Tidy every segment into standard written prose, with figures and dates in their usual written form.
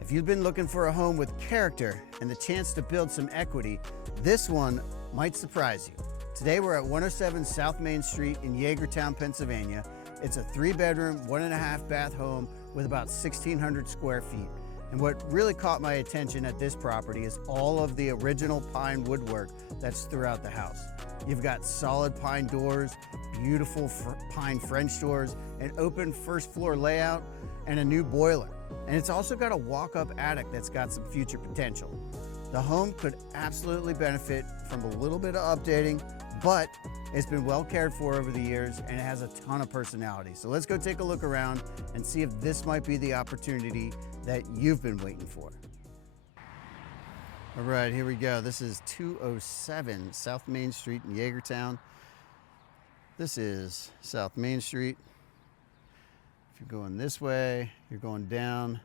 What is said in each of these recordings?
If you've been looking for a home with character and the chance to build some equity, this one might surprise you. Today we're at 107 South Main Street in Yeagertown, Pennsylvania. It's a 3-bedroom, 1.5 bath home with about 1,600 square feet. And what really caught my attention at this property is all of the original pine woodwork that's throughout the house. You've got solid pine doors, beautiful pine French doors, an open first floor layout, and a new boiler. And it's also got a walk-up attic that's got some future potential. The home could absolutely benefit from a little bit of updating, but it's been well cared for over the years and it has a ton of personality. So let's go take a look around and see if this might be the opportunity that you've been waiting for. All right, here we go. This is 207 South Main Street in Yeagertown. This is South Main Street. If you're going this way, you're going down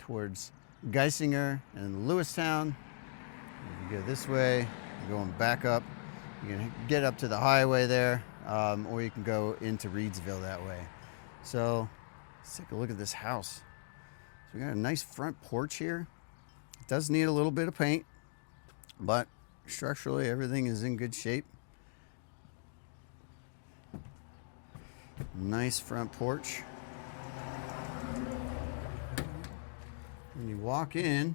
towards Geisinger and Lewistown. If you go this way, you're going back up. You can get up to the highway there, or you can go into Reedsville that way. So let's take a look at this house. So we got a nice front porch here. It does need a little bit of paint, but structurally everything is in good shape. Nice front porch. When you walk in,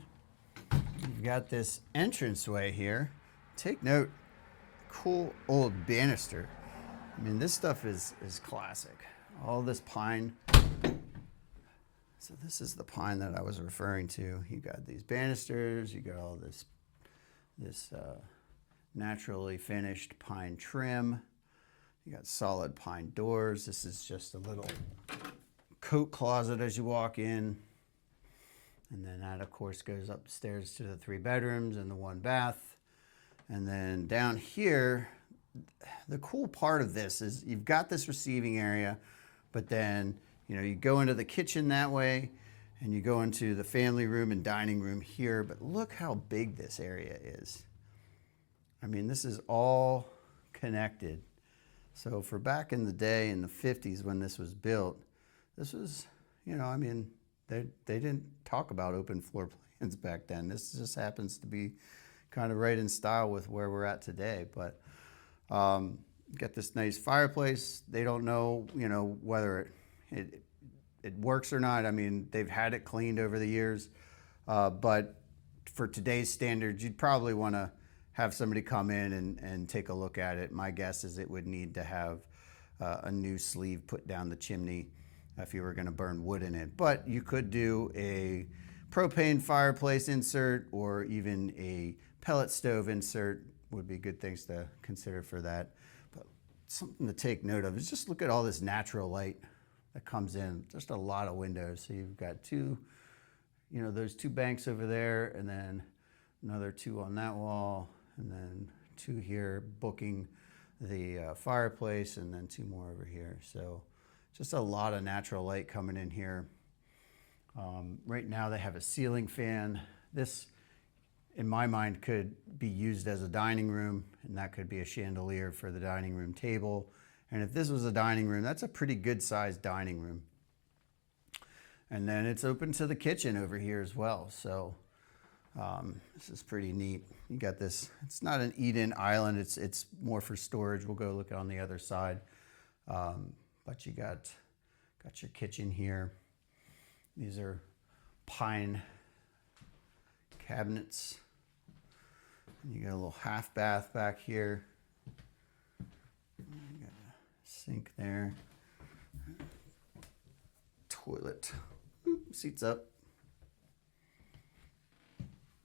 you've got this entranceway here. Take note, cool old banister. I mean, this stuff is classic. All this pine. So this is the pine that I was referring to. You got these banisters, you got all this naturally finished pine trim. You got solid pine doors. This is just a little coat closet as you walk in. And then that, of course, goes upstairs to the 3 bedrooms and the 1 bath. And then down here, the cool part of this is you've got this receiving area, but then, you know, you go into the kitchen that way and you go into the family room and dining room here. But look how big this area is. I mean, this is all connected. So for back in the day in the 50s when this was built, this was, you know, I mean, they didn't talk about open floor plans back then. This just happens to be kind of right in style with where we're at today. But got this nice fireplace. They don't know, you know, whether it works or not. I mean, they've had it cleaned over the years, but for today's standards, you'd probably want to have somebody come in and take a look at it. My guess is it would need to have a new sleeve put down the chimney if you were going to burn wood in it. But you could do a propane fireplace insert or even a pellet stove insert would be good things to consider for that. But something to take note of is just look at all this natural light that comes in. Just a lot of windows. So you've got two, you know, those 2 banks over there and then another 2 on that wall and then 2 here booking the fireplace and then 2 more over here. So just a lot of natural light coming in here. Right now they have a ceiling fan. This, in my mind, could be used as a dining room, and that could be a chandelier for the dining room table. And if this was a dining room, that's a pretty good sized dining room. And then it's open to the kitchen over here as well. So this is pretty neat. You got this, it's not an eat-in island, it's more for storage. We'll go look on the other side. But you got your kitchen here. These are pine cabinets. And you got a little half bath back here. You got a sink there. Toilet. Seats up.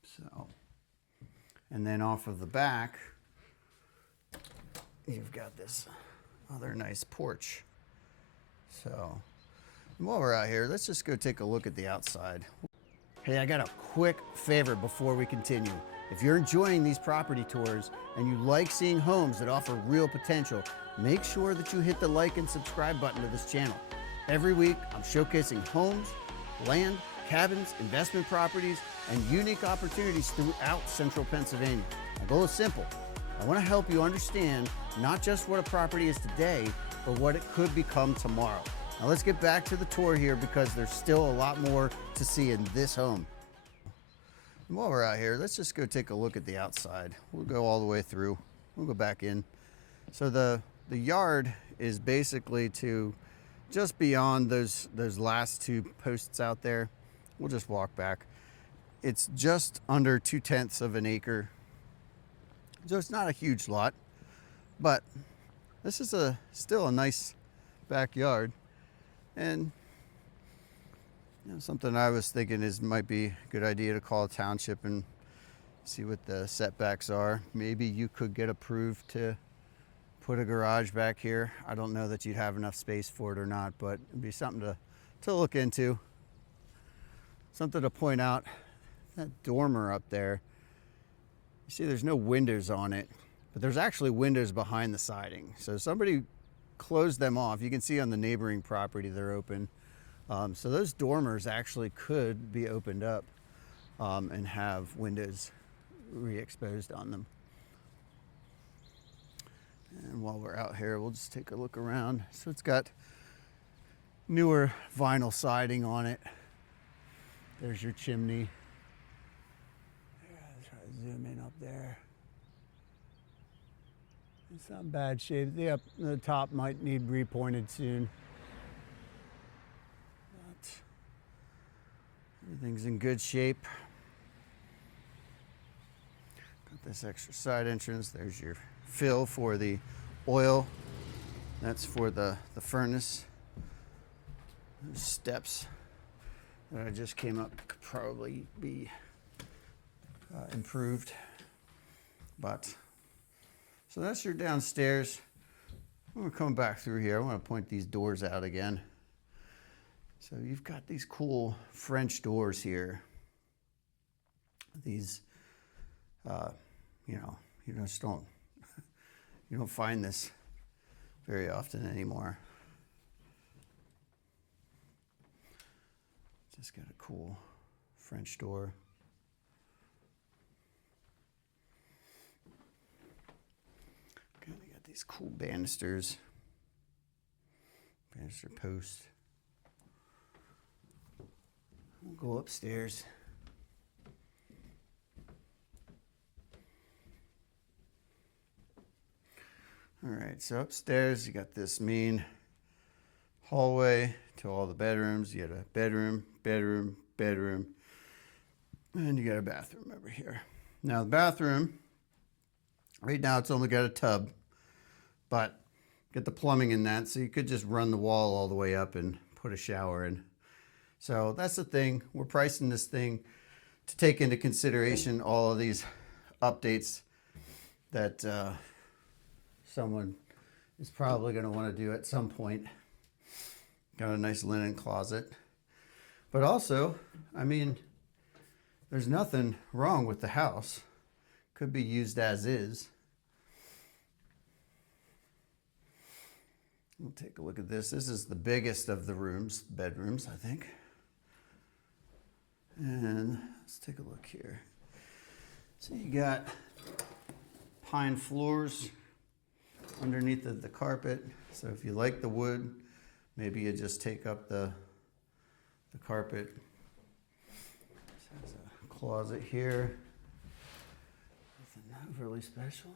So, and then off of the back, you've got this other nice porch. So, while we're out here, let's just go take a look at the outside. Hey, I got a quick favor before we continue. If you're enjoying these property tours and you like seeing homes that offer real potential, make sure that you hit the like and subscribe button to this channel. Every week, I'm showcasing homes, land, cabins, investment properties, and unique opportunities throughout central Pennsylvania. My goal is simple. I want to help you understand not just what a property is today, but what it could become tomorrow. Now let's get back to the tour here because there's still a lot more to see in this home. While we're out here, let's just go take a look at the outside. We'll go all the way through. We'll go back in. So the yard is basically to just beyond those last two posts out there. We'll just walk back. It's just under 2/10 of an acre. So it's not a huge lot, but this is still a nice backyard. And something I was thinking is might be a good idea to call a township and see what the setbacks are. Maybe you could get approved to put a garage back here. I don't know that you'd have enough space for it or not, but it'd be something to look into. Something to point out, that dormer up there, you see there's no windows on it, but there's actually windows behind the siding. So somebody closed them off. You can see on the neighboring property they're open. So those dormers actually could be opened up and have windows re-exposed on them. And while we're out here, we'll just take a look around. So it's got newer vinyl siding on it. There's your chimney. I'll try to zoom in up there. It's not bad shape. The top might need repointed soon. Everything's in good shape. Got this extra side entrance. There's your fill for the oil. That's for the furnace. There's steps that I just came up could probably be improved. But so that's your downstairs. I'm gonna come back through here. I want to point these doors out again. So you've got these cool French doors here. These, you just don't, you don't find this very often anymore. Just got a cool French door. Okay, they got these cool banisters, banister posts. We'll go upstairs. All right, so upstairs you got this main hallway to all the bedrooms. You got a bedroom, bedroom, bedroom, and you got a bathroom over here. Now the bathroom, right now it's only got a tub, but get the plumbing in that, so you could just run the wall all the way up and put a shower in. So that's the thing. We're pricing this thing to take into consideration all of these updates that someone is probably going to want to do at some point. Got a nice linen closet. But also, I mean, there's nothing wrong with the house. Could be used as is. We'll take a look at this. This is the biggest of the bedrooms, I think. And let's take a look here. So you got pine floors underneath the carpet. So if you like the wood, maybe you just take up the carpet. This has a closet here. Nothing overly special.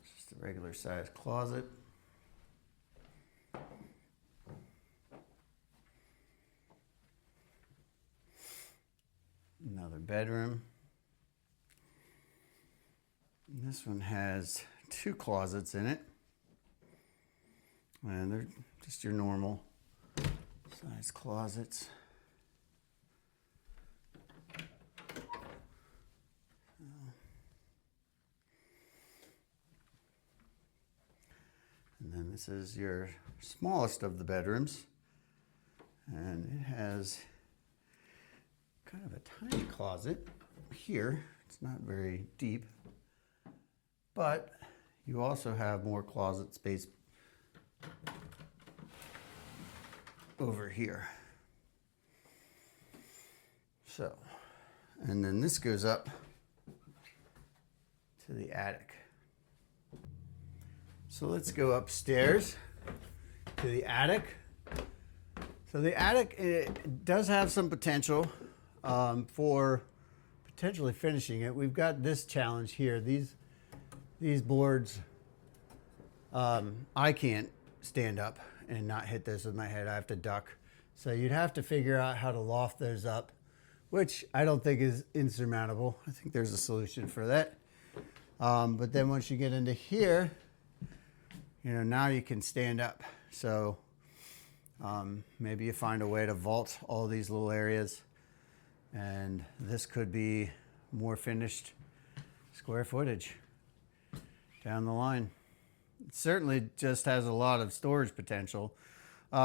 It's just a regular sized closet. Another bedroom. And this one has 2 closets in it. And they're just your normal size closets. And then this is your smallest of the bedrooms. And it has kind of a tiny closet here. It's not very deep, but you also have more closet space over here. So, and then this goes up to the attic. So let's go upstairs to the attic. So the attic, it does have some potential for potentially finishing it. We've got this challenge here. These boards, I can't stand up and not hit this with my head. I have to duck. So you'd have to figure out how to loft those up, which I don't think is insurmountable. I think there's a solution for that. But then once you get into here, you know, now you can stand up. So maybe you find a way to vault all these little areas, and this could be more finished square footage down the line. It certainly just has a lot of storage potential.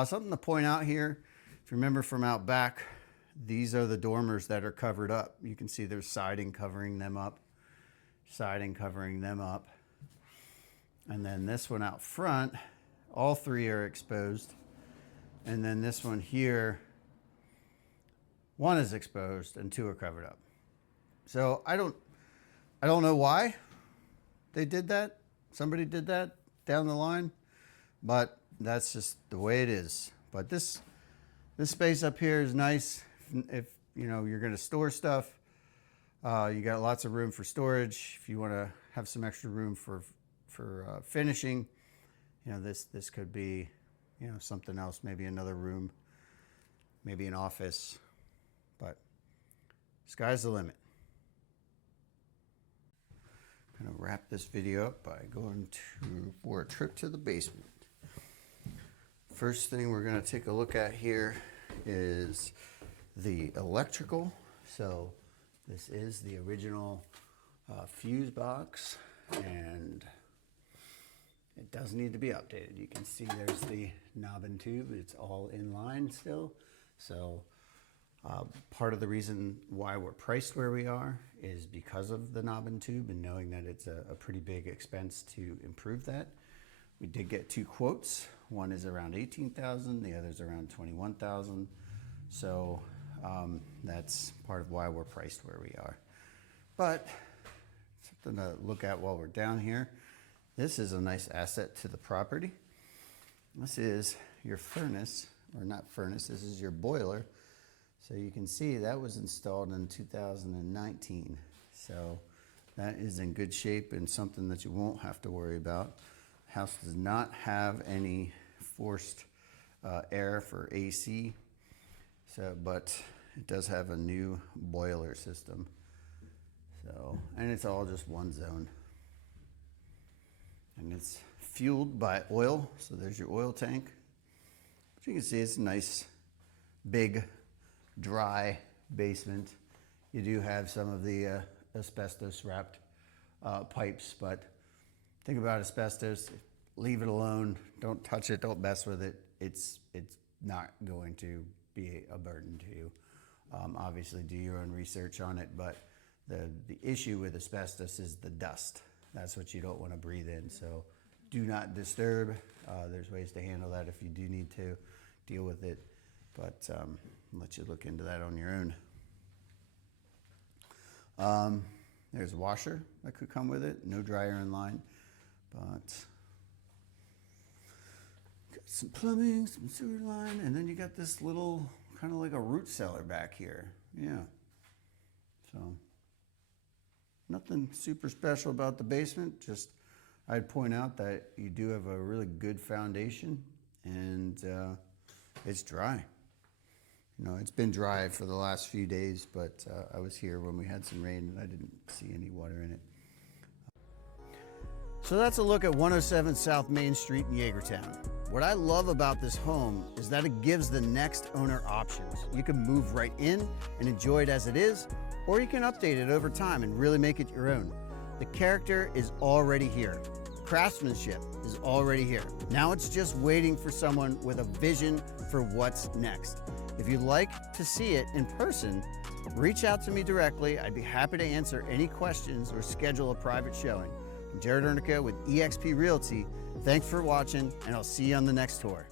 Something to point out here, if you remember from out back, these are the dormers that are covered up. You can see there's siding covering them up, siding covering them up. And then this one out front, all three are exposed. And then this one here, one is exposed and two are covered up. So I don't know why they did that. Somebody did that down the line, but that's just the way it is. But this space up here is nice. If you know you're going to store stuff, you got lots of room for storage. If you want to have some extra room for finishing, you know, this could be, you know, something else, maybe another room, maybe an office, but sky's the limit. I'm gonna wrap this video up by going for a trip to the basement. First thing we're gonna take a look at here is the electrical. So this is the original fuse box, and it does need to be updated. You can see there's the knob and tube. It's all in line still. So part of the reason why we're priced where we are is because of the knob and tube, and knowing that it's a pretty big expense to improve that. We did get two quotes. One is around $18,000, the other's around $21,000. So that's part of why we're priced where we are. But something to look at while we're down here. This is a nice asset to the property. This is your furnace, or not furnace, this is your boiler. So you can see that was installed in 2019. So that is in good shape and something that you won't have to worry about. House does not have any forced air for AC, but it does have a new boiler system. So, and it's all just one zone. And it's fueled by oil, so there's your oil tank. But you can see it's a nice, big, dry basement. You do have some of the asbestos wrapped pipes, but think about asbestos, leave it alone, don't touch it, don't mess with it. It's not going to be a burden to you. Obviously do your own research on it, but the issue with asbestos is the dust. That's what you don't want to breathe in, so do not disturb. There's ways to handle that if you do need to deal with it, but I'll let you look into that on your own. There's a washer that could come with it, no dryer in line, but got some plumbing, some sewer line, and then you got this little kind of like a root cellar back here. Yeah, so nothing super special about the basement, just I'd point out that you do have a really good foundation, and it's dry. You know, it's been dry for the last few days, but I was here when we had some rain and I didn't see any water in it. So that's a look at 107 South Main Street in Yeagertown. What I love about this home is that it gives the next owner options. You can move right in and enjoy it as it is, or you can update it over time and really make it your own. The character is already here. Craftsmanship is already here. Now it's just waiting for someone with a vision for what's next. If you'd like to see it in person, reach out to me directly. I'd be happy to answer any questions or schedule a private showing. I'm Ernico with eXp Realty. Thanks for watching, and I'll see you on the next tour.